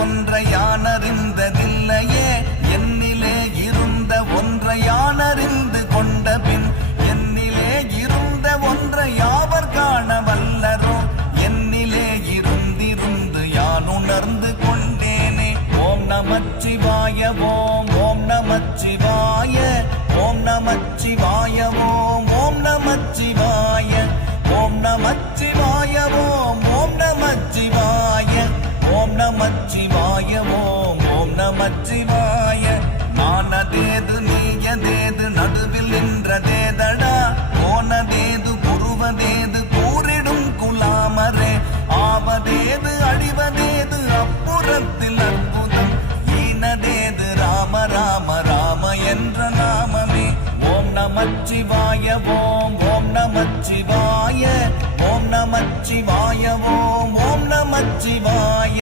ஒன்றை யானறிந்ததில்லையே என்னிலே இருந்த ஒன்றை யானறிந்து கொண்ட பின் என்னிலே இருந்த ஒன்றை யாவர் காண வல்லரோ என்னிலே இருந்திருந்து யான் உணர்ந்து கொண்டேனே. ஓம் நமச்சிவாய ஓம் ஓம் நமச்சிவாய ஓம் நமச்சிவாய ஓம் ஓம் நமச்சிவாய ஓம் நமச்சிவாய ஓம் ஓம் நமச்சிவாய ஓம் நமச்சிவாய ஓம் ஓம் நமச்சிவாய. நானதேது நீயதேது நடுவில் நின்றதேதடா போனதேது புருவதேது கூறிடும் குலாமரே ஆவதேது அழிவதேது அப்புறத்தில் அற்புதம் ஈனதேது ராம ராம ராம என்ற நாமமே. ஓம் நமச்சிவாய ஓம் ஓம் நமச்சிவாய ஓம் நமச்சிவாய ஓம் ஓம் நமச்சிவாய.